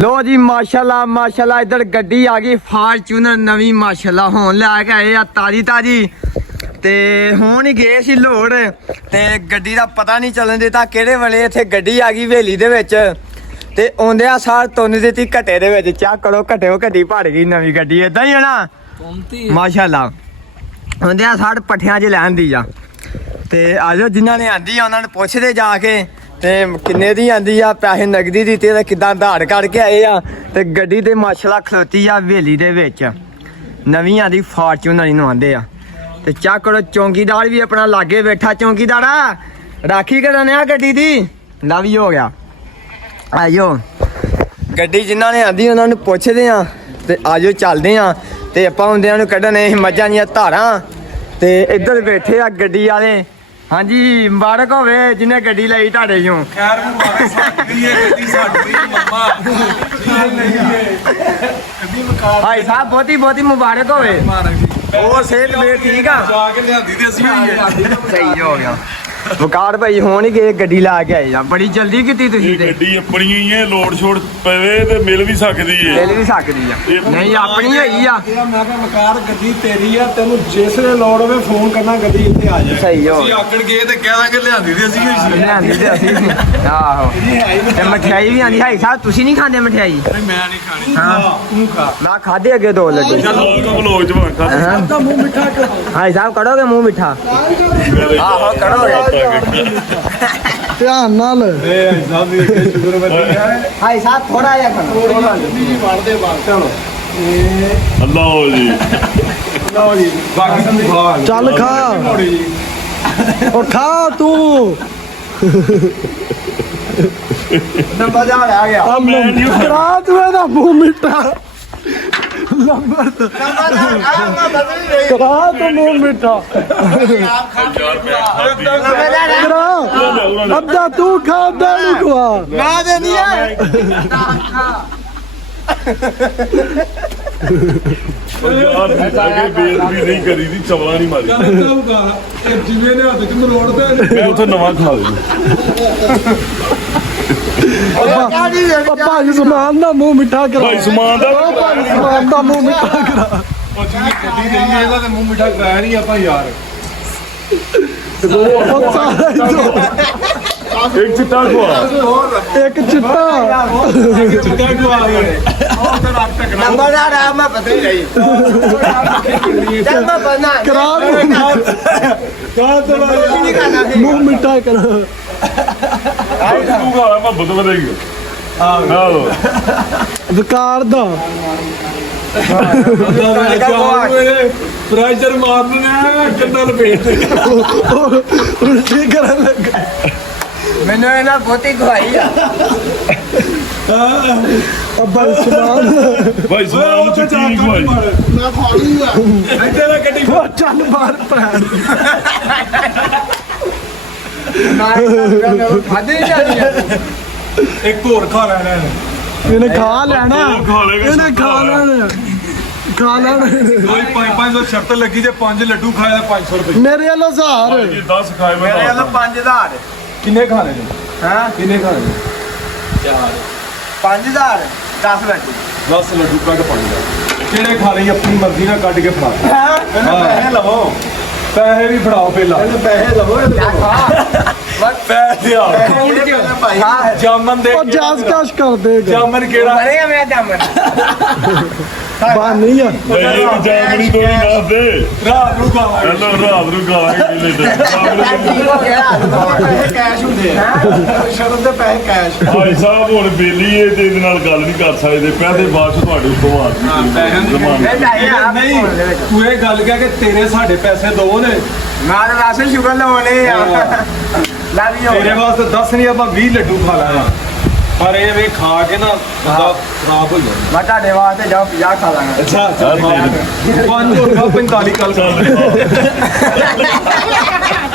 लो जी माशाल्लाह इधर गड्डी आ गई फॉर्च्यूनर नवी माशाल्लाह होन लैके आए आ ताजी ते हुण ही गए सी लोड़ ते गड्डी दा पता नहीं चलन दिता किहड़े वेले इत्थे गड्डी आ गई हवेली दे विच ते आउंदिया सार तुन दित्ती घट्टे दे विच चेक करो घट्टे घट्टी भड़ गई नवी गड्डी इदां ही है ना माशाल्लाह आउंदिया सार पट्ठियां च लैन दी आ ते आजो जिन्हां ने आंदी आ उन्हां नूं पुछदे जाके ते किन्ने दी आंदी आ पैसे नगदी दित्ते ते किदां आधार करके आए आ ते गड्डी ते माशाल्लाह खलोती आ हवेली दे विच नवीं आंदी फॉर्च्यूनर इहनूं आंदे आ ते चेक करो चौंकीदार भी अपना लागे बैठा चौंकीदारा राखी करने आ गड्डी दी ला भी हो गया आजो गड्डी जिन्हां ने आंदी उन्हां नूं पुछदे आ ते आजो चलदे आ ते आपां हुंदियां नूं कड्ढने मੱਝਾਂ ਦੀਆਂ ਧਾਰਾਂ ते इधर बैठे आ गड्डी वाले हाँ जी मुबारक होवे जिन्हें गड्डी लाई तुहाडे चों खैर मुबारक साडी है गड्डी साडी मम्मा भाई साहब बहुत मुबारक होवे और सेहत मेरी ठीक आ जाके लियांदी ते ਅਸੀਂ ਹੋਈ ਹੈ सही हो गया वकार भाई होण ही गए गड्डी ला के आए बड़ी जल्दी कीती तुसीं ते ਗੱਡੀ ਆਪਣੀ ਹੀ ਹੈ ਲੋਡ ਛੋੜ ਪਵੇ ਤੇ ਮਿਲ ਵੀ ਸਕਦੀ ਹੈ मिल भी सकदी आ नहीं अपनी होई आ ਮੈਂ ਕਿਹਾ ਮਕਾਰ ਗੱਡੀ ਤੇਰੀ ਆ ਤੈਨੂੰ ਜਿਸ ਵੇਲੇ ਲੋੜ ਹੋਵੇ ਫੋਨ ਕਰਨਾ ਗੱਡੀ ਇੱਥੇ ਆ ਜਾਏ सही हो ਅਸੀਂ ਆਕੜ ਗਏ ਤੇ ਕਹਿ ਦਾਂਗੇ ਲਿਆਂਦੀ ਤੇ ਅਸੀਂ ਹੋਈ ਸੀ ਲਿਆਂਦੀ ਤੇ ਅਸੀਂ ਆਹੋ ਤੇ ਮਠਿਆਈ ਵੀ ਆਂਦੀ ਹਾਈ ਸਾਹਿਬ ਤੁਸੀਂ ਨਹੀਂ ਖਾਂਦੇ ਮਠਿਆਈ ਨਹੀਂ ਮੈਂ ਨਹੀਂ ਖਾਣੀ ਹਾਂ। ਤੂੰ ਖਾ ਮੈਂ ਖਾਦੇ ਅੱਗੇ 2 ਲੱਡੂ ਚਲੋ ਬਲੋਗ ਜਵਾਨ ਕਰ ਤਾਂ ਮੂੰਹ ਮਿੱਠਾ ਕਰ ਹਾਈ ਸਾਹਿਬ ਕੜੋਗੇ ਮੂੰਹ ਮਿੱਠਾ ਆਹੋ ਕੜੋਗੇ ਧਿਆਨ ਨਾਲ ਏ ਸਾਹਿਬ ਦੀ ਸ਼ੁਕਰ ਵਧੀਆ ਹੈ ਹਾਈ ਸਾਹਿਬ ਥੋੜਾ ਜਿਹਾ ਖਾਣਾ ਥੋੜਾ ਜੀ ਵੜਦੇ ਬਾਅਦ ਚਲੋ ਅੱਲਾਹ ਜੀ ਲਓ ਜੀ ਬਾਕੀ ਤੁਹਾਨੂੰ ਖਾ ਚੱਲ ਖਾ ਪਕੌੜੇ ਜੀ ਉਹ ਖਾ ਤੂੰ ਨੰਬਰ ਜਾ ਆ ਗਿਆ ਕਰਾ ਤੂੰ ਇਹਦਾ ਮੂੰਹ ਮਿੱਠਾ ਕਰਾ ਤੂੰ ਮੂੰਹ ਮਿੱਠਾ ਕਰਾ ਅੱਧਾ ਤੂੰ ਖਾ ਅੱਧਾ ਨਹੀਂ ਖਵਾ ਮੈਂ ਦੇ ਨਹੀਂ ਹੈ ਯਾਰ ਅੱਗੇ ਬੇਇੱਜ਼ਤੀ ਨਹੀਂ ਕਰੀ ਦੀ ਚਵਲਾ ਨਹੀਂ ਮਾਰੀ ਜਿਵੇਂ ਨੇ ਹੱਥ ਚ ਮਰੋੜਦਾ ਮੈਂ ਉੱਥੇ ਨਵਾਂ ਖਾ ਲਈ ਭਾਈ ਸਮਾਨ ਦਾ ਮੂੰਹ ਮਿੱਠਾ ਕਰਾ ਭਾਈ ਸਮਾਨ ਦਾ ਭਾਈ ਸਮਾਨ ਦਾ ਮੂੰਹ ਮਿੱਠਾ ਕਰਾ ਉਹ ਜਿਹੜੀ ਗੱਡੀ ਗਈ ਹੈ ਇਹਦਾ ਤੇ ਮੂੰਹ ਮਿੱਠਾ ਕਰਾਇਆ ਨਹੀਂ ਆਪਾਂ ਯਾਰ ਉਹ ਸਾਰਾ ਹੀ ਦੋ। ਇੱਕ ਚਿੱਟਾ ਖਵਾ ਇੱਕ ਚਿੱਟਾ ਚਿੱਟਾ ਖਵਾ ਗਏ ਉਹ ਤੇ ਰੱਖ ਟਕਣਾ ਨੰਬਰ ਆ ਮੈਂ ਪਤਾ ਹੀ ਨਹੀਂ ਚੱਲ ਮੈਂ ਬਣਾ ਕਰਾ ਮੂੰਹ ਮਿੱਠਾ ਕਰਾ ਤੂੰ ਖਾ ਮੈਂ ਬੁੱਧ ਵਧੇਗੀ ਆਹੋ ਵਿਕਾਰ ਦਾ ਪ੍ਰੈਸ਼ਰ ਮਾਰਨਾ ਕਿੰਨਾ ਲਪੇਟ ਉਲਟੀ ਕਰਨ ਲੱਗਾ ਮੈਨੂੰ ਇਹਨਾਂ ਬਹੁਤੀ ਖਵਾਈ ਆ ਭਾਈ ਸਮਾਨ ਭਾਈ ਸਮਾਨ ਚ ਕੀ ਖਵਾਈ ਮੈਂ ਖਾ ਲੂੰਗਾ ਇੱਥੇ ਨਾ ਗੱਡੀ ਉਹ ਚੱਲ ਬਾਹਰ ਭੈਣ ਖਾਦੇ ਜਾਣੀ ਇੱਕ ਹੋਰ ਖਾ ਲੈਣਾ ਇਹਨੇ ਖਾ ਲੈਣਾ ਉਹ ਖਾ ਲਏਗਾ, ਇਹਨੇ ਖਾ ਲੈਣਾ ਖਾ ਲੈਣਾ ਕੋਈ 500 ਸ਼ਰਤ ਲੱਗੀ ਜੇ 5 ਲੱਡੂ ਖਾਏ ਤਾਂ 500 ਰੁਪਏ ਮੇਰੇ ਵੱਲੋਂ ਹਜ਼ਾਰ ਜੀ 10 ਖਾਏ ਮੈਂ ਮੇਰੇ ਵੱਲੋਂ 5000 ਕਿੰਨੇ ਖਾਣੇ ਨੇ ਹਾਂ ਕਿੰਨੇ ਖਾਣੇ ਨੇ 5000 10 ਲੱਡੂ 10 ਲੱਡੂ ਕੱਢ ਪਾਉਂਗਾ ਕਿਹੜੇ ਖਾ ਲਈ ਆਪਣੀ ਮਰਜ਼ੀ ਨਾਲ ਕੱਢ ਕੇ ਫੜਾ ਮੈਨੂੰ ਪੈਸੇ ਲਵੋ ਪੈਸੇ ਵੀ ਫੜਾਓ ਪਹਿਲਾਂ ਪੈਸੇ ਲਵੋ ਪੈਸੇ ਆ ਅਕਾਊਂਟ ਚ ਭਾਈ ਜਾਮਨ ਦੇ ਉਹ ਜਾਸ ਕਾਸ਼ ਕਰ ਦੇਗਾ ਜਾਮਨ ਕਿਹੜਾ ਮਰੇਗਾ ਮੇਰਾ ਜਾਮਨ ਬਾਨੀ ਆ ਭਾਈ ਇਹ ਜਾਮਣੀ ਤੋਂ ਨਹੀਂ ਦੱਸ ਦੇ ਰਾਤ ਨੂੰ ਖਾਵਾਂਗੇ ਹੈਲੋ ਰਾਤ ਨੂੰ ਖਾਵਾਂਗੇ ਕਿਲੇ ਪੈਸੇ ਕੈਸ਼ ਹੁੰਦੇ ਆ ਸ਼ਰਤ ਦੇ ਪੈਸੇ ਕੈਸ਼ ਭਾਈ ਸਾਹਿਬ ਹੁਣ ਬੇਲੀ ਇਹ ਤੇ ਇਹਦੇ ਨਾਲ ਗੱਲ ਨਹੀਂ ਕਰ ਸਕਦੇ ਪੈਸੇ ਬਾਅਦ ਚ ਤੁਹਾਡੇ ਉੱਤੋਂ ਆ ਨਹੀਂ ਤੂੰ ਇਹ ਗੱਲ ਕਹਿ ਕਿ ਤੇਰੇ ਸਾਡੇ ਪੈਸੇ ਦੋ ਨੇ ਮੈਂ ਤਾਂ ਰਾਸ਼ਨ ਸ਼ੁਗਰ ਲਵਾਉਣੇ ਆ ਲਾ ਵੀ ਹੋ ਤੇਰੇ ਵਾਸਤੇ 10 ਨਹੀਂ ਆਪਾਂ 20 ਲੱਡੂ ਖਾ ਲੈਣਾ ਪਰ ਇਹ ਵੇ ਖਾ ਕੇ ਨਾ ਬੰਦਾ ਖਰਾਬ ਹੋ ਜਾਂਦਾ ਮੈਂ ਤੁਹਾਡੇ ਵਾਸਤੇ ਜਾਓ 50 ਖਾ ਲਾਂਗਾ ਅੱਛਾ ਪੰਜ ਹੋਰ ਖਾ 45 ਕੱਲ ਚੱਲ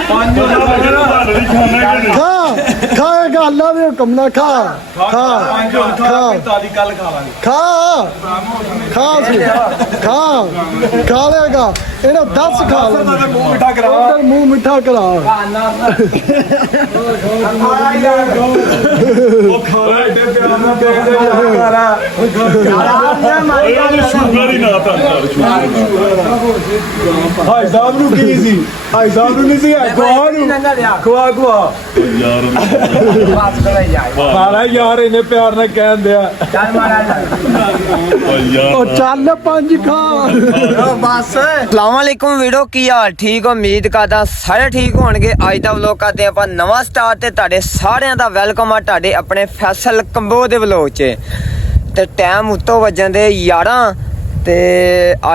ਪੰਜ ਹੋਰ ਖਾ ਨਹੀਂ ਖਾਣਾ ਕਿ ਨਹੀਂ ਹਾਂ ਖਾ ਗੱਲਾਂ ਦੇ ਹੁਕਮ ਨਾਲ ਖਾ ਖਾ ਖਾ 45 ਕੱਲ ਖਾ ਲਾਂਗੇ ਖਾ ਖਾ ਸੀ ਖਾ ਲੇਗਾ ਇਹਨੂੰ 10 ਖਾ ਲੈ ਮੂੰਹ ਮਿੱਠਾ ਕਰਾ ਉਧਰ ਮੂੰਹ ਮਿੱਠਾ ਕਰਾ ਉਹ ਖਾ ਲੈ ਏਡੇ ਪਿਆਰ ਨਾਲ ਦੇ ਇਹ ਸ਼ੂਗਰ ਹੀ ਨਾ ਤਾਂ ਕਰ ਹਾਈ ਸਾਹਿਬ ਨੂੰ ਕੀ ਸੀ ਹਾਈ ਸਾਹਿਬ ਨੂੰ ਨਹੀਂ ਸੀ ਖਵਾ ਨੂੰ ਖਵਾ ਯਾਰ ਮਾਰਾ ਯਾਰ ਇਹਨੇ ਪਿਆਰ ਨਾਲ ਕਹਿਣ ਦਿਆ ਉਹ ਚੱਲ 5 ਖਾ ਅਸਲਾਮ ਵਾਲੇਕੁਮ ਵੀਡੀਓ ਕੀ ਹਾਲ ਠੀਕ ਉਮੀਦ ਕਰਦਾ ਸਾਰੇ ਠੀਕ ਹੋਣਗੇ। ਅੱਜ ਦਾ ਵਲੋਗ ਕਰਦੇ ਆਪਾਂ ਨਵਾਂ ਸਟਾਰਟ ਤੇ ਤੁਹਾਡੇ ਸਾਰਿਆਂ ਦਾ ਵੈਲਕਮ ਆ ਤੁਹਾਡੇ ਆਪਣੇ ਫੈਸਲ ਕੰਬੋ ਦੇ ਵਲੋਗ 'ਚ। ਤੇ ਟਾਈਮ ਉੱਤੋਂ ਵੱਜਣ ਦੇ 11 ਤੇ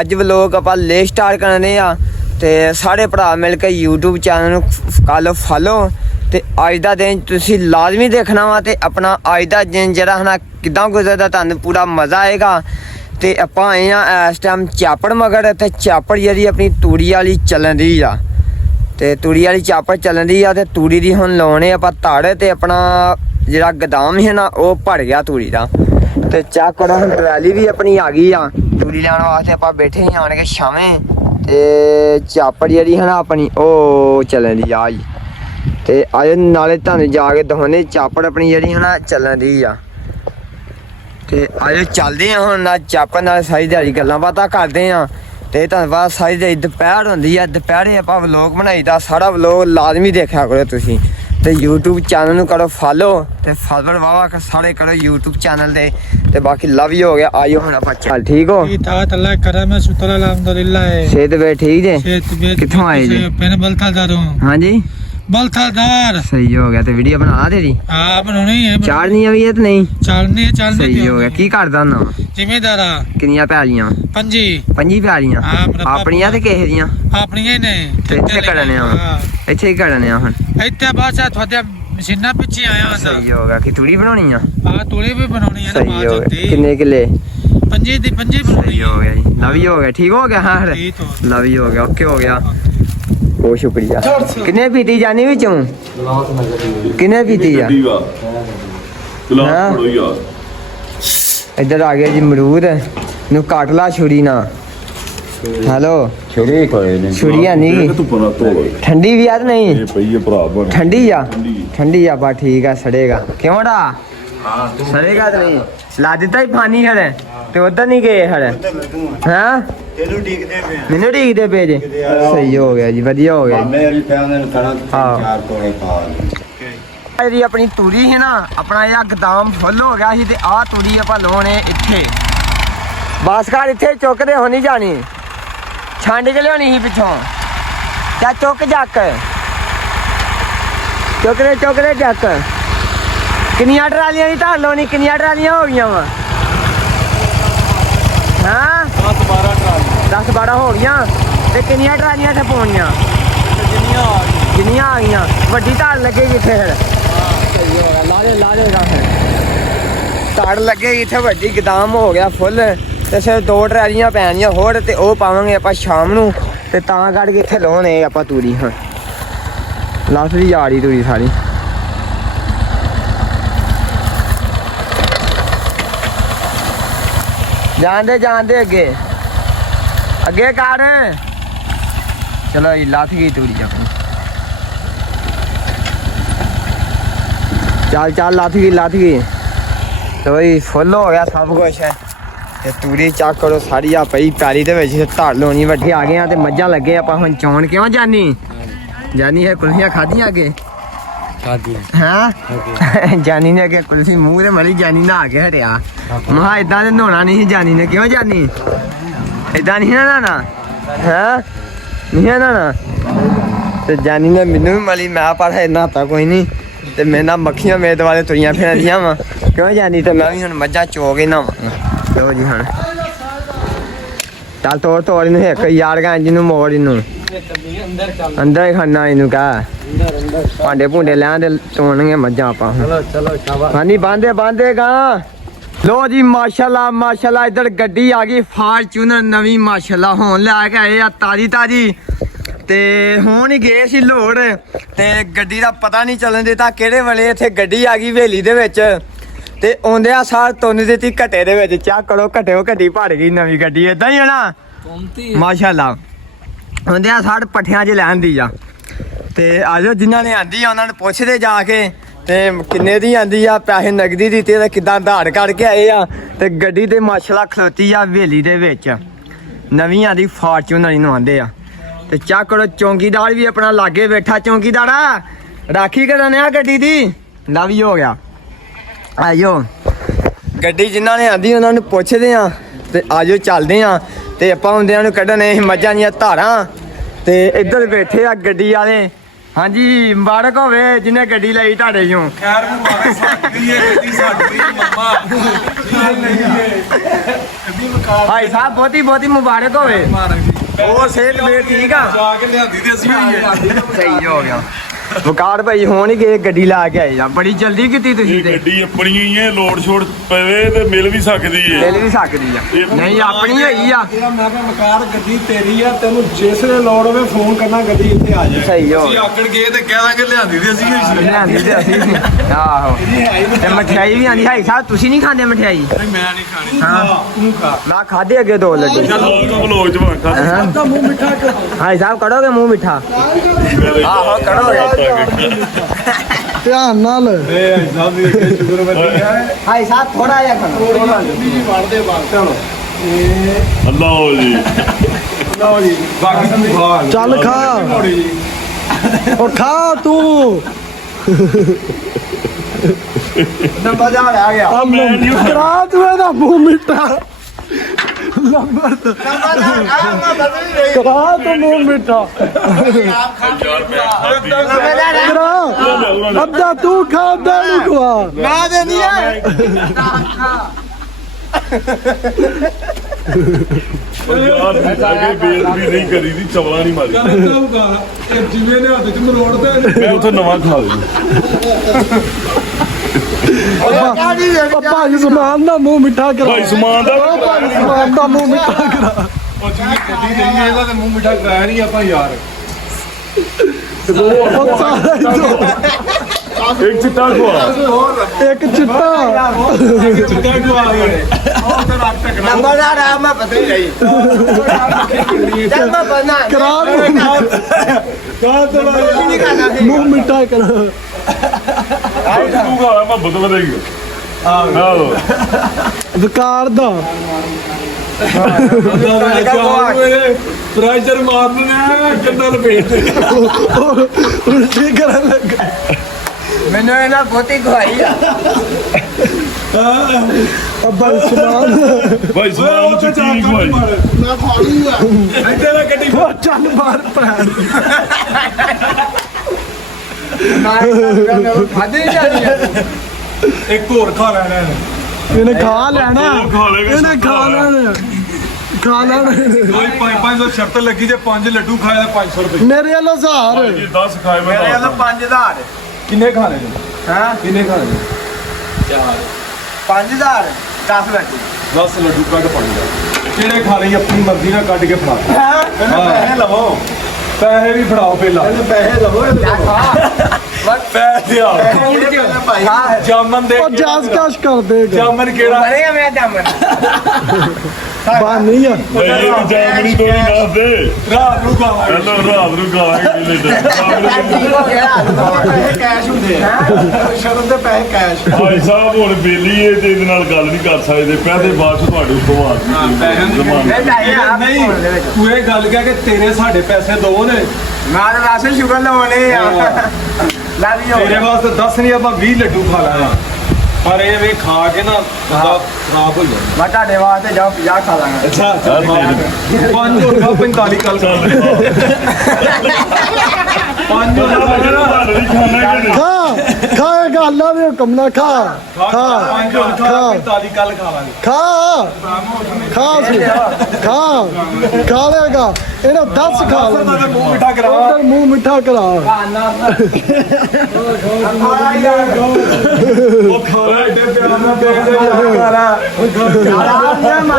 ਅੱਜ ਵਲੋਗ ਆਪਾਂ ਲੇ ਸਟਾਰਟ ਕਰਨੇ ਆ ਤੇ ਸਾਰੇ ਭਰਾ ਮਿਲ ਕੇ YouTube ਚੈਨਲ ਨੂੰ ਕਰ ਲਓ ਫਾਲੋ। ਤੇ ਅੱਜ ਦਾ ਦਿਨ ਤੁਸੀਂ ਲਾਜ਼ਮੀ ਦੇਖਣਾ ਵਾ ਤੇ ਆਪਣਾ ਅੱਜ ਦਾ ਦਿਨ ਜਿਹੜਾ ਹਨਾ ਕਿੱਦਾਂ ਗੁਜ਼ਰਦਾ ਤੁਹਾਨੂੰ ਪੂਰਾ ਮਜ਼ਾ ਆਏਗਾ। ਤੇ ਆਪਾਂ ਆਏ ਆ ਇਸ ਟਾਈਮ ਚਾਪੜ ਮਗਰ ਤੇ ਚਾਪੜ ਜਿਹੜੀ ਆਪਣੀ ਤੂੜੀ ਵਾਲੀ ਚੱਲਣ ਦੀ ਆ ਤੇ ਤੂੜੀ ਵਾਲੀ ਚਾਪੜ ਚੱਲਣ ਦੀ ਆ ਤੇ ਤੂੜੀ ਦੀ ਹੁਣ ਲਾਉਣੇ ਆਪਾਂ ਧੜ ਤੇ ਆਪਣਾ ਜਿਹੜਾ ਗਦਾਮ ਹੈ ਨਾ ਉਹ ਭਰ ਗਿਆ ਤੂੜੀ ਦਾ। ਤੇ ਚਾਕੜ ਹੁਣ ਟਰਾਲੀ ਵੀ ਆਪਣੀ ਆ ਗਈ ਆ ਤੂੜੀ ਲੈਣ ਵਾਸਤੇ। ਆਪਾਂ ਬੈਠੇ ਹੀ ਆਣ ਕੇ ਛਾਵੇਂ ਤੇ ਚਾਪੜ ਜਿਹੜੀ ਹੈ ਨਾ ਆਪਣੀ ਉਹ ਚੱਲਣ ਦੀ ਆ ਜੀ। ਤੇ ਅੱਜ ਨਾਲੇ ਤੁਹਾਨੂੰ ਜਾ ਕੇ ਦਿਖਾਉਂਦੇ ਚਾਪੜ ਆਪਣੀ ਜਿਹੜੀ ਹੈ ਨਾ ਚੱਲਣ ਦੀ ਆ। ਤੇ ਅੱਜ ਚੱਲਦੇ ਆ ਹੁਣ ਨਾ ਚਾਪੜ ਨਾਲ ਸਾਰੀ ਦਿਹਾੜੀ ਗੱਲਾਂ ਬਾਤਾਂ ਕਰਦੇ ਆ। ਤੇ ਤੁਹਾਨੂੰ ਪਤਾ ਸਾਰੀ ਦਿਹਾੜੀ ਦੁਪਹਿਰ ਹੁੰਦੀ ਆ ਦੁਪਹਿਰੇ ਆਪਾਂ ਵਲੋਗ ਬਣਾਈਦਾ ਸਾਰਾ ਵਲੋਗ ਲਾਜ਼ਮੀ ਦੇਖਿਆ ਕਰੋ ਤੁਸੀਂ। ਤੇ YouTube ਚੈਨਲ ਨੂੰ ਕਰੋ ਫਾਲੋ ਤੇ ਫਾਲੋਅਰ ਵਾਵਾ ਸਾਰੇ ਕਰੋ YouTube ਚੈਨਲ ਤੇ ਬਾਕੀ ਲਵ ਯੂ ਹੋ ਗਿਆ। ਆਇਓ ਹੁਣ ਆਪਾਂ ਚੱਲ ਠੀਕ ਹੋ इताअत अल्लाह करम है शुक्र अल्हम्दुलिल्लाह है। ਸਿਹਤ ਵੇ ਠੀਕ ਜੇ कित्थों आए जी? पेन बलथादार हूं ਹਾਂਜੀ बलथादार। ਸਹੀ ਹੋ ਗਿਆ। ਤੇ ਵੀਡੀਓ ਬਣਾ ਤੇਰੀ हां बनानी है ਚਾੜਨੀ ਆ ਵੀ ਇਹ ਤੇ ਨਹੀਂ चलनी ਸਹੀ ਹੋ ਗਿਆ। ਕੀ ਕਰਦਾ ਨਾ जिम्मेदार ਕਿੰਨੀਆਂ ਪਿਆਲੀਆਂ पंजी ਪੰਜੀ ਪਿਆਲੀਆਂ ਹਾਂ, ਮੇਰਾ ਪਾਪਾ। ਆਪਣੀਆਂ ਤੇ ਕਿਸੇ ਦੀਆਂ अपनी ही ने ਤੇ ਇੱਥੇ ਕਰਨੇ ਆ ਇੱਥੇ ਹੀ ਕਰਨੇ ਆ ਹੁਣ इत्ते बासा थोड़े मशीना पिछे आया था। ਸਹੀ ਹੋ ਗਿਆ। ਕਿ ਤੂੜੀ ਬਣਾਉਣੀ ਆ हां तोड़े भी बनानी है ना ਸਹੀ ਹੋ बात ਗਿਆ। ਕਿੰਨੇ ਕਿੱਲੇ पंजी दी पंजी बनानी ਸਹੀ ਹੋ ਗਿਆ ਜੀ। ਲਵ ਯੂ ਹੋ ਗਿਆ। ਠੀਕ ਹੋ ਗਿਆ ਹਾਂ ਫਿਰ ठीक तो ਲਵ ਯੂ ਹੋ ਗਿਆ। ਓਕੇ ਹੋ ਗਿਆ। ਬਹੁਤ ਸ਼ੁਕਰੀਆ। ਕਿੰਨੇ ਪੀਤੀ ਜਾਨੀ ਵਿੱਚੋਂ ਕਿੰਨੇ ਪੀਤੀ ਆ ਗੱਡੀ ਵਾ ਹਾਂ। ਚਲਾ ਫੜੋ ਯਾਰ ਇੱਧਰ ਆ ਗਿਆ ਜੀ ਅਮਰੂਦ ਨੂੰ ਕੱਟ ਲਾ ਛੁਰੀ ਨਾ। ਹੈਲੋ ਛੁਰੀ ਕੋਏ ਨੇ ਛੁਰੀਆਂ ਨਹੀਂ ਤੂੰ ਪਰਾ ਤੋੜ ਠੰਡੀ ਵੀ ਆ ਤੇ ਨਹੀਂ ਇਹ ਪਈ ਹੈ ਭਰਾ ਬਣ ਠੰਡੀ ਆ ਠੰਡੀ। ਠੰਡੀ ਆ ਬਾ ਠੀਕ ਆ ਸੜੇਗਾ ਕਿਉਂ ਡਾ ਸੜੇਗਾ ਤੇ ਨਹੀਂ ਲਾ ਦਿੱਤਾ ਹੀ ਪਾਣੀ ਹੜ ਤੇ ਉਧਰ ਨਹੀਂ ਗਏ ਹੜ ਹਾਂ ਤੈਨੂੰ ਡੀਕਦੇ ਪਏ ਮੈਨੂੰ ਢੀਕਦੇ ਪਏ ਜੇ ਸਹੀ ਹੋ ਗਿਆ ਜੀ ਵਧੀਆ ਹੋ ਗਿਆ ਜੀ। ਮੇਰੀ ਫੈਮਿਲੀ ਨੂੰ ਕਰਾਂ ਹਾਂ। 4 ਤੋੜੇ ਪਾ ਇਹਦੀ ਆਪਣੀ ਤੂੜੀ ਹੈ ਨਾ ਆਪਣਾ ਇਹ ਗਦਾਮ ਫੁੱਲ ਹੋ ਗਿਆ ਸੀ ਤੇ ਆਹ ਤੂੜੀ ਆਪਾਂ ਲਾਉਣੇ ਇੱਥੇ ਬਸ ਕਰ ਇੱਥੇ ਚੁੱਕਦੇ ਹੋ ਨਹੀਂ ਜਾਣੀ ਛੰਡ ਕੇ ਲਿਆਉਣੀ ਸੀ ਪਿੱਛੋਂ ਚਾ ਚੁੱਕ ਜੱਕ ਚੁੱਕਦੇ ਜੱਕ ਕਿੰਨੀਆਂ ਟਰਾਲੀਆਂ ਦੀ ਧਾਰ ਲਾਉਣੀ ਕਿੰਨੀਆਂ ਟਰਾਲੀਆਂ ਹੋ ਗਈਆਂ ਵਾ ਹਾਂ 10 12 ਹੋ ਗਈਆਂ ਤੇ ਕਿੰਨੀਆਂ ਟਰਾਲੀਆਂ ਤੇ ਪਾਉਣੀਆਂ ਜਿੰਨੀਆਂ ਆ ਗਈਆਂ ਵੱਡੀ ਧਾਰ ਲੱਗੇਗੀ ਇੱਥੇ ਫਿਰ ਸਹੀ ਹੋ ਗਿਆ ਲਾ ਦੇ ਧਾਰ ਲੱਗੇਗੀ ਇੱਥੇ ਵੱਡੀ ਗਦਾਮ ਹੋ ਗਿਆ ਫੁੱਲ ਤੇ ਸਿਰ 2 ਟਰਾਲੀਆਂ ਪੈਣੀਆਂ ਹੋਰ ਤੇ ਉਹ ਪਾਵਾਂਗੇ ਆਪਾਂ ਸ਼ਾਮ ਨੂੰ ਤੇ ਤਾਂ ਕੱਢ ਕੇ ਇੱਥੇ ਲਾਉਣੇ ਆਪਾਂ ਤੂੜੀ ਹੁਣ ਲਾਸਟ ਦੀ ਯਾਰੀ ਤੂੜੀ ਸਾਰੀ ਜਾਂਦੇ ਅੱਗੇ ਕਰ ਚਲੋ ਜੀ ਲੱਥ ਗਈ ਤੂੜੀ ਆਪਣੀ ਚੱਲ ਲੱਥ ਗਈ ਤੋਈ ਫੁੱਲ ਹੋ ਗਿਆ ਸਭ ਕੁਝ ਤੇ ਤੂੜੀ ਚੱਕ ਕਰੋ ਸਾਰੀ ਆ ਪਈ ਪੈਲੀ ਦੇ ਵਿੱਚ ਧੜ ਲਾਉਣੀ ਵੱਡੀ ਆ ਗਏ ਆ ਤੇ ਮੱਝਾਂ ਲੱਗੇ ਆਪਾਂ ਹੁਣ ਚੌਣ ਕਿਉਂ ਜਾਨੀ ਹੈ ਕੁਲਫੀਆਂ ਖਾਧੀਆਂ ਅੱਗੇ ਹਾਂ ਜਾਨੀ ਨੇ ਅੱਗੇ ਕੁਲਫੀ ਮੂੰਹ ਤੇ ਮਲੀ ਜਾਨੀ ਨਾ ਆ ਕੇ ਹਟਿਆ ਮਹਾ ਇਦਾਂ ਤੇ ਨਹਾਉਣਾ ਨਹੀਂ ਸੀ ਜਾਨੀ ਨੇ ਕਿਉਂ ਜਾਨੀ ਇਦਾਂ ਨਹੀਂ ਨਾ ਹਾਂ ਨਹੀਂ ਨਾ ਤੇ ਜਾਨੀ ਨੇ ਮੈਨੂੰ ਵੀ ਮਲੀ ਮੈਂ ਪਰ ਇੰਨਾ ਤਾਂ ਕੋਈ ਨਹੀਂ ਤੇ ਮੇਰੇ ਨਾਲ ਮੱਖੀਆਂ ਮੇਰੇ ਦੁਆਲੇ ਤੁਰੀਆਂ ਫਿਰਦੀਆਂ ਵਾ ਕਿਉਂ ਜਾਨੀ ਤੇ ਮੈਂ ਵੀ ਹੁਣ ਮੱਝਾਂ ਚੋ ਕੇ ਨਹਾਵਾਂ ਲੋ ਜੀ ਹੁਣ ਚੱਲ ਤੋੜ ਇਹਨੂੰ ਇੱਕ ਯਾਰ ਗਾਂ ਜਿਹਨੂੰ ਮੋੜ ਇਹਨੂੰ ਅੰਦਰ ਹੀ ਖੜਨਾ ਇਹਨੂੰ ਕਾ ਭਾਂਡੇ ਭੁੰਡੇ ਲੈਣ ਦੇ ਤੋਣਗੇ ਮੱਝਾਂ ਆਪਾਂ ਚਲੋ ਸ਼ਾਬਾਸ਼ ਹਾਂਜੀ ਬਾਂਦੇ ਗਾ ਲੋ ਜੀ ਮਾਸ਼ਾਅੱਲਾ ਇੱਧਰ ਗੱਡੀ ਆ ਗਈ ਫਾਰਚੂਨਰ ਨਵੀਂ ਮਾਸ਼ਾਅੱਲਾ ਹੋਣ ਲੈ ਕੇ ਆਏ ਆ ਤਾਜੀ ਤੇ ਹੁਣ ਹੀ ਗਏ ਸੀ ਲੋੜ ਤੇ ਗੱਡੀ ਦਾ ਪਤਾ ਨਹੀਂ ਚੱਲਣ ਦਿੱਤਾ ਕਿਹੜੇ ਵੇਲੇ ਇੱਥੇ ਗੱਡੀ ਆ ਗਈ ਹਵੇਲੀ ਦੇ ਵਿੱਚ ਤੇ ਆਉਂਦਿਆਂ ਸਾਰ ਤੁੰਨ ਦਿੱਤੀ ਘੱਟੇ ਦੇ ਵਿੱਚ। ਚੈੱਕ ਕਰੋ ਘੱਟੇ ਘੱਟੀ ਭੜ ਗਈ ਨਵੀਂ ਗੱਡੀ ਏਦਾਂ ਹੀ ਹੈ ਨਾ ਮਾਸ਼ਾਅੱਲਾ। ਆਉਂਦਿਆਂ ਸਾਰ ਪੱਠਿਆਂ 'ਚ ਲੈਣ ਦੀ ਆ ਤੇ ਆਜੋ ਜਿਨ੍ਹਾਂ ਨੇ ਆਂਦੀ ਆ ਉਹਨਾਂ ਨੂੰ ਪੁੱਛਦੇ ਜਾ ਕੇ ਤੇ ਕਿੰਨੇ ਦੀ ਆਂਦੀ ਆ, ਪੈਸੇ ਨਗਦੀ ਦਿੱਤੇ ਤੇ ਕਿੱਦਾਂ ਆਧਾਰ ਕੱਢ ਕੇ ਆਏ ਆ। ਤੇ ਗੱਡੀ ਤੇ ਮਾਸ਼ਾਅੱਲਾ ਖਲੋਤੀ ਆ ਹਵੇਲੀ ਦੇ ਵਿੱਚ ਨਵੀਂ ਆਂਦੀ ਫਾਰਚੂਨਰ ਇਹਨੂੰ ਆਂਦੇ ਆ। ਤੇ ਚੈੱਕ ਕਰੋ ਚੌਂਕੀਦਾਰ ਵੀ ਆਪਣਾ ਲਾਗੇ ਬੈਠਾ। ਚੌਂਕੀਦਾਰਾ ਰਾਖੀ ਕਰਨ ਆ ਗੱਡੀ ਦੀ ਨਾ ਵੀ ਹੋ ਗਿਆ। ਆਜੋ ਗੱਡੀ ਜਿਨ੍ਹਾਂ ਨੇ ਆਂਦੀ ਉਹਨਾਂ ਨੂੰ ਪੁੱਛਦੇ ਆ ਤੇ ਆਜੋ ਚੱਲਦੇ ਆ ਤੇ ਆਪਾਂ ਹੁੰਦਿਆਂ ਨੂੰ ਕੱਢਣੇ ਮੱਝਾਂ ਦੀਆਂ ਧਾਰਾਂ। ਤੇ ਇੱਧਰ ਬੈਠੇ ਆ ਗੱਡੀ ਵਾਲੇ। ਹਾਂਜੀ ਮੁਬਾਰਕ ਹੋਵੇ ਜਿਹਨੇ ਗੱਡੀ ਲਈ ਤੁਹਾਡੇ ਚੋਂ। ਖੈਰ ਮੁਬਾਰਕ ਸਾਡੀ ਹੈ ਗੱਡੀ ਸਾਡੀ ਮੰਮਾ ਭਾਈ ਸਾਹਿਬ ਬਹੁਤੀ ਮੁਬਾਰਕ ਹੋਵੇ। ਹੋਰ ਸਿਹਤ ਵੇ ਠੀਕ ਆ? ਜਾ ਕੇ ਲਿਆਂਦੀ ਤੇ ਅਸੀਂ ਹੋਈ ਹੈ। ਸਹੀ ਹੋ ਗਿਆ। ਵਕਾਰ ਭਾਈ ਹੋਣ ਹੀ ਗਏ ਗੱਡੀ ਲਾ ਕੇ ਆਏ ਆ। ਬੜੀ ਜਲਦੀ ਕੀਤੀ ਤੁਸੀਂ ਇਹ ਤੇ। ਗੱਡੀ ਆਪਣੀ ਹੀ ਹੈ, ਲੋਡ ਛੋੜ ਪਵੇ ਤੇ ਮਿਲ ਵੀ ਸਕਦੀ ਹੈ। ਮਿਲ ਵੀ ਸਕਦੀ ਆ। ਨਹੀਂ ਆਪਣੀ ਹੈਗੀ ਆ। ਮੈਂ ਕਿਹਾ ਮਕਾਰ ਗੱਡੀ ਤੇਰੀ ਆ, ਤੈਨੂੰ ਜਿਸ ਵੇਲੇ ਲੋੜ ਹੋਵੇ ਫੋਨ ਕਰਨਾ, ਗੱਡੀ ਇੱਥੇ ਆ ਜਾਏ। ਸਹੀ ਹੋ ਅਸੀਂ ਗਿਆ। ਆਕੜ ਗਏ ਤੇ ਕਹਿ ਦਾਂਗੇ ਲਿਆਂਦੀ ਤੇ ਅਸੀਂ ਹੋਈ ਸੀ। ਲਿਆਂਦੀ ਤੇ ਅਸੀਂ ਆਹੋ। ਤੇ ਮਠਿਆਈ ਵੀ ਆਂਦੀ। ਭਾਈ ਸਾਹਿਬ ਤੁਸੀਂ ਨਹੀਂ ਖਾਂਦੇ ਮਠਿਆਈ? ਮੈਂ ਨਹੀਂ ਖਾਣੀ। ਹਾਂ ਤੂੰ ਖਾ। ਮੈਂ ਖਾਦੇ ਅੱਗੇ 2 ਲੱਡੂ। ਬਲੋਗ ਚ ਵਾਂਗਾ ਹਾਂ ਤਾਂ ਮੂੰਹ ਮਿੱਠਾ ਕਰ। ਭਾਈ ਸਾਹਿਬ ਕਰੋਗੇ ਮੂੰਹ ਮਿੱਠਾ? ਆਹੋ ਕਰੋਗੇ। ਧਿਆਨ ਨਾਲ ਇਹ ਸਾਹਿਬ ਦੀ ਸ਼ੁਕਰ ਵਧੀ ਹੈ। ਭਾਈ ਸਾਹਿਬ ਥੋੜਾ ਜਿਹਾ ਖਾਣਾ। ਜੀ ਵੜਦੇ ਬਾਅਦ ਚਲੋ ਅੱਲਾਹ ਜੀ ਲਓ ਜੀ ਬਾਕੀ ਤੂੰ ਖਾ। ਚੱਲ ਖਾ ਉਹ ਖਾ ਤੂੰ। ਨੰਬਰਦਾਰ ਆ ਗਿਆ। ਆ ਕਰਾ ਤੂੰ ਇਹਦਾ ਮੂੰਹ ਮਿੱਠਾ। ਨੰਬਰ ਕਰਾ ਤੂੰ ਮੂੰਹ ਮਿੱਠਾ ਕਰਾ। ਅੱਧਾ ਤੂੰ ਖਾ ਅੱਧਾ ਨੂੰ ਖਵਾ। ਨਾ ਦੇਣੀ ਹੈ। ਯਾਰ ਅੱਗੇ ਬੇਇੱਜ਼ਤੀ ਨਹੀਂ ਕਰੀ ਦੀ, ਚਵਲਾ ਨਹੀਂ ਮਾਰੀ। ਇਹ ਜਿਵੇਂ ਨੇ ਹੱਥ ਚ ਮਰੋੜਦੇ ਮੈਂ ਉੱਥੇ ਨਵਾਂ ਖਾ ਲਈ। ਭਾਈ ਸਮਾਨ ਦਾ ਮੂੰਹ ਮਿੱਠਾ ਕਰਾ। ਭਾਈ ਸਮਾਨ ਦਾ ਭਾਈ ਸਮਾਨ ਦਾ ਮੂੰਹ ਮਿੱਠਾ ਕਰਾ। ਉਹ ਜਿਵੇਂ ਗੱਡੀ ਲਈ ਇਹਦਾ ਤੇ ਮੂੰਹ ਮਿੱਠਾ ਕਰਾਇਆ ਨਹੀਂ ਆਪਾਂ ਯਾਰ। ਉਹ ਸਾਰਾ ਹੀ ਦੋ। ਇੱਕ ਚਿੱਟਾ ਖਵਾ। ਇੱਕ ਚਿੱਟਾ ਚਿੱਟਾ ਖਵਾ ਗਏ। ਉਹ ਤਾਂ ਰੱਖ ਟਕਣਾ। ਨੰਬਰਦਾਰ ਆ ਮੈਂ ਪਤਾ ਹੀ ਨਹੀਂ। ਚੱਲ ਮੈਂ ਬਣਾ ਕਰਾ ਮੂੰਹ ਮਿੱਠਾ ਕਰਾ। ਤੂੰ ਖਾ ਮੈਂ ਬਦ ਵਧਾਈ। ਆਹੋ ਵਿਕਾਰ ਦਾ ਪ੍ਰਾਈਜ਼ਰ ਮਾਰਨੇ ਕਿੰਨਾ ਲਪੇਟ। ਉਲਟੀ ਕਰਨ ਲੱਗਾ। ਮੈਨੂੰ ਇਹਨਾਂ ਬਹੁਤੀ ਖਵਾਈ ਆ। ਭਾਈ ਸਮਾਨ ਭਾਈ ਸਮਾਨ ਚ ਕੀ ਖਵਾਈ। ਮੈਂ ਖਾ ਲੂੰਗਾ। ਇੱਥੇ ਦਾ ਗੱਡੀ ਉਹ ਚੱਲ ਬਾਹਰ ਪੈਣ। ਖਾਦੇ ਹੀ ਜਾਣੀ ਆ। ਇੱਕ ਹੋਰ ਖਾ ਲੈਣਾ ਇਹਨੇ। ਇਹਨੇ ਖਾ ਲੈਣਾ। ਉਹ ਖਾ ਲਏਗਾ, ਇਹਨੇ ਖਾ ਲੈਣਾ। ਖਾ ਲੈਣਾ। ਕੋਈ 500 ਸ਼ਰਤ ਲੱਗੀ ਜੇ 5 ਲੱਡੂ ਖਾਏ ਤਾਂ 500 ਰੁਪਏ। ਮੇਰੇ ਵੱਲੋਂ 1000। ਜੀ 10 ਖਾਏ ਮੈਂ ਮੇਰੇ ਵੱਲੋਂ 5000। ਕਿੰਨੇ ਖਾਣੇ ਨੇ? ਹਾਂ ਕਿੰਨੇ ਖਾਣੇ? 5000 10 ਲੱਡੂ। 10 ਲੱਡੂ ਕੱਢ ਪਾਉਂਗਾ। ਕਿਹੜੇ ਖਾ ਲਈ ਆਪਣੀ ਮਰਜ਼ੀ ਨਾਲ ਕੱਢ ਕੇ ਫੜਾ। ਪੈਸੇ ਲਵੋ। ਪੈਸੇ ਵੀ ਫੜਾਓ ਪਹਿਲਾਂ। ਪੈਸੇ ਲਵੋ। ਪੈਸੇ ਆ ਹਾਂ ਜਾਮਨ ਦੇ। ਉਹ ਜਾਸ ਕਾਸ਼ ਕਰ ਦੇਗਾ। ਜਾਮਨ ਕਿਹੜਾ? ਬਣੇਗਾ ਮੈਂ ਜਾਮਨ। ਬਾਨ ਨਹੀਂ ਆ। ਨਹੀਂ ਇਹ ਵੀ ਜਾਮਣੀ ਤੋਂ ਹੀ ਨਾ ਦੇ। ਰਾਤ ਨੂੰ ਖਾਵਾਂਗੇ। ਹੈਲੋ ਰਾਤ ਨੂੰ ਖਾਵਾਂਗੇ ਠੀਕ ਹੋ ਗਿਆ। ਕੈਸ਼ ਹੁੰਦੇ ਆ। ਸ਼ਰਮ ਦੇ ਪੈਸੇ ਕੈਸ਼। ਭਾਈ ਸਾਹਿਬ ਹੁਣ ਬੇਲੀ ਇਹ ਤੇ ਇਹਦੇ ਨਾਲ ਗੱਲ ਨਹੀਂ ਕਰ ਸਕਦੇ। ਪੈਸੇ ਬਾਅਦ ਚ ਤੁਹਾਡੇ ਉੱਤੋਂ ਆ ਨਹੀਂ ਤੂੰ ਇਹ ਗੱਲ ਕਹਿ ਕਿ ਤੇਰੇ ਸਾਡੇ ਪੈਸੇ ਦੋ ਨੇ। ਮੈਂ ਤਾਂ ਰਾਸ਼ਨ ਸ਼ੁਗਰ ਲਵਾਉਣੇ ਆ। ਲਾ ਵੀ ਹੋ ਤੇਰੇ ਗਿਆ। ਵਾਸਤੇ 10 ਨਹੀਂ ਆਪਾਂ 20 ਲੱਡੂ ਖਾ ਲੈਣਾ। ਪਰ ਇਹ ਵੇ ਖਾ ਕੇ ਨਾ ਬੰਦਾ ਖਰਾਬ ਹੋ ਜਾਂਦਾ। ਮੈਂ ਤੁਹਾਡੇ ਵਾਸਤੇ ਜਾਓ 50 ਖਾ ਲਾਂਗਾ। ਅੱਛਾ ਚੱਲ 5 ਹੋਰ ਖਾ 45 ਕੱਲ ਖਾ ਚੱਲ 5 ਹੋਰ ਖਾ ਖਾਣਾ ਕਿ ਨਹੀਂ? ਖਾ ਖਾਏਗਾ ਅੱਲਾ ਦੇ ਹੁਕਮ ਨਾਲ ਖਾ ਖਾ ਖਾ 45 ਕੱਲ ਖਾ ਲਾਂਗੇ ਖਾ ਸੀ ਖਾ ਲੇਗਾ ਇਹਨੂੰ 10 ਖਾ ਲੈ ਮੂੰਹ ਮਿੱਠਾ ਕਰਾ ਉਧਰ ਮੂੰਹ ਮਿੱਠਾ ਕਰਾ ਉਹ ਖਾ ਲੈ ਏਡੇ ਪਿਆਰ ਨਾਲ ਦੇਖਦੇ ਯਾਰ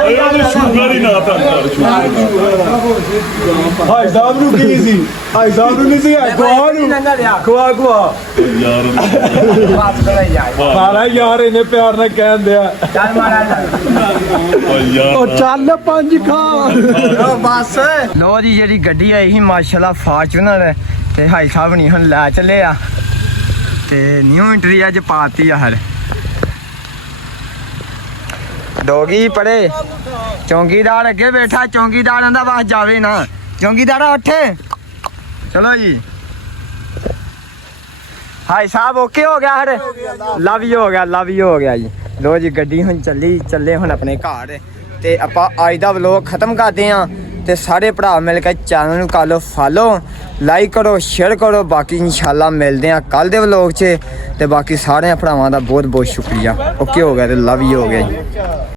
ਇਹਨਾਂ ਨੂੰ ਸ਼ੂਗਰ ਹੀ ਨਾ ਤਾਂ ਭਾਈ ਸਾਹਿਬ ਨੂੰ ਕੀ ਸੀ ਭਾਈ ਸਾਹਿਬ ਨੂੰ ਨਹੀਂ ਸੀ ਖਵਾ ਨੂੰ ਖਵਾ ਯਾਰ ਸਾਰਾ ਯਾਰ ਇਹਨੇ ਪਿਆਰ ਨਾਲ ਕਹਿਣ ਦਿਆ ਓ ਯਾਰ ਉਹ ਚੱਲ 5 ਖਾ ਬਸ ਲੋ ਜੀ ਜਿਹੜੀ ਗੱਡੀ ਆਈ ਸੀ ਮਾਸ਼ਾਅੱਲਾ ਫਾਰਚੂਨਰ ਤੇ ਹਾਈ ਸਾਹਿਬ ਨਹੀਂ ਹੁਣ ਲੈ ਚੱਲੇ ਆ ਤੇ ਨਿਊ ਐਂਟਰੀ ਅੱਜ ਪਾਤੀ ਆ ਹਰ ਡੋਗੀ ਪੜੇ ਚੌਂਕੀਦਾਰ ਅੱਗੇ ਬੈਠਾ ਚੌਂਕੀਦਾਰ ਆਂਦਾ ਬਸ ਜਾਵੇ ਨਾ ਚੌਂਕੀਦਾਰ ਉੱਠ ਚਲੋ ਜੀ ਹਾਈ ਸਾਹਿਬ ਓਕੇ ਹੋ ਗਿਆ ਹਰ ਲਵ ਯੂ ਹੋ ਗਿਆ ਜੀ ਲੋ ਜੀ ਗੱਡੀ ਹੁਣ ਚੱਲੇ ਹੁਣ ਆਪਣੇ ਘਰ ਤੇ ਆਪਾਂ ਅੱਜ ਦਾ ਵਲੋਗ ਖਤਮ ਕਰਦੇ ਆਂ ਤੇ ਸਾਰੇ ਭਰਾ ਮਿਲ ਕੇ ਚੈਨਲ ਨੂੰ ਕਰ ਲਓ ਫਾਲੋ ਲਾਈਕ ਕਰੋ ਸ਼ੇਅਰ ਕਰੋ ਬਾਕੀ ਇਨਸ਼ਾਅੱਲਾ ਮਿਲਦੇ ਆਂ ਕੱਲ ਦੇ ਵਲੋਗ 'ਚ ਤੇ ਬਾਕੀ ਸਾਰਿਆਂ ਭਰਾਵਾਂ ਦਾ ਬਹੁਤ ਬਹੁਤ ਸ਼ੁਕਰੀਆ ਓਕੇ ਹੋ ਗਿਆ ਤੇ ਲਵ ਯੂ ਹੋ ਗਿਆ ਜੀ